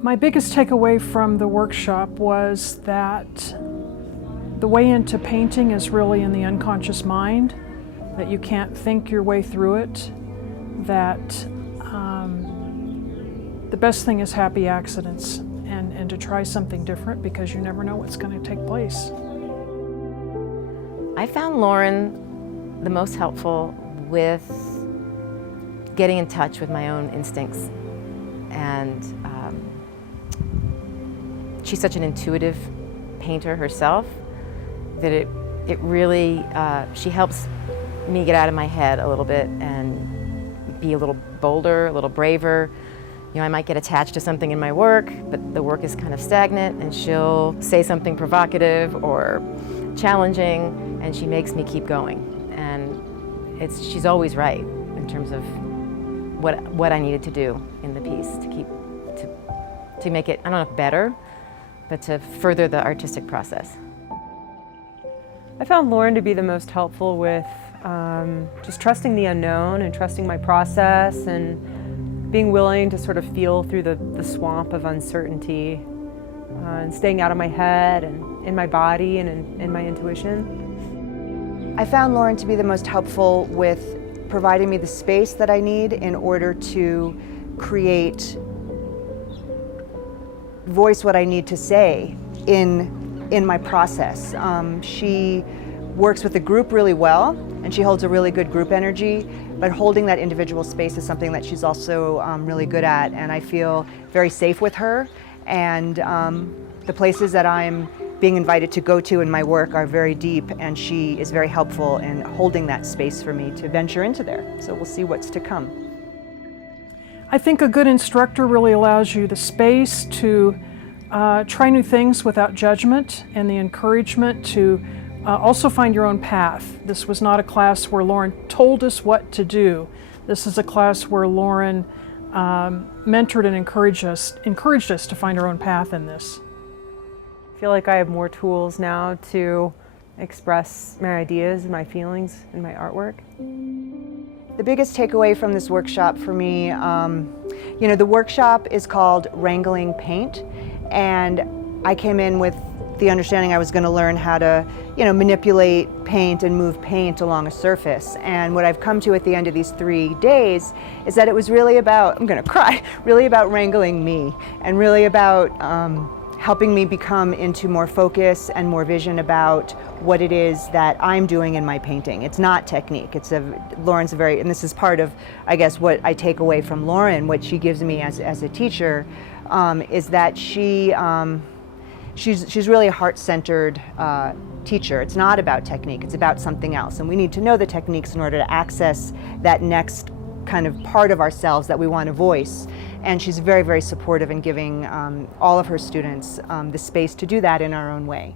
My biggest takeaway from the workshop was that the way into painting is really in the unconscious mind, that you can't think your way through it, that the best thing is happy accidents and to try something different because you never know what's going to take place. I found Lauren the most helpful with getting in touch with my own instincts, and she's such an intuitive painter herself that it really, she helps me get out of my head a little bit and be a little bolder, a little braver. You know, I might get attached to something in my work, but the work is kind of stagnant, and she'll say something provocative or challenging, and she makes me keep going. And she's always right in terms of what I needed to do in the piece to make it, I don't know if better, but to further the artistic process. I found Lauren to be the most helpful with just trusting the unknown and trusting my process and being willing to sort of feel through the swamp of uncertainty and staying out of my head and in my body and in my intuition. I found Lauren to be the most helpful with providing me the space that I need in order to voice what I need to say in my process. She works with the group really well, and she holds a really good group energy, but holding that individual space is something that she's also really good at, and I feel very safe with her, and the places that I'm being invited to go to in my work are very deep, and she is very helpful in holding that space for me to venture into there. So we'll see what's to come. I think a good instructor really allows you the space to try new things without judgment, and the encouragement to also find your own path. This was not a class where Lauren told us what to do. This is a class where Lauren mentored and encouraged us to find our own path in this. I feel like I have more tools now to express my ideas and my feelings in my artwork. The biggest takeaway from this workshop for me, the workshop is called Wrangling Paint, and I came in with the understanding I was going to learn how to, manipulate paint and move paint along a surface. And what I've come to at the end of these 3 days is that it was really about, I'm going to cry, really about wrangling me, and really about helping me become into more focus and more vision about what it is that I'm doing in my painting. It's not technique. Lauren's and this is part of, I guess, what I take away from Lauren, what she gives me as a teacher, is that she's really a heart-centered teacher. It's not about technique, it's about something else. And we need to know the techniques in order to access that next kind of part of ourselves that we want to voice. And she's very, very supportive in giving all of her students the space to do that in our own way.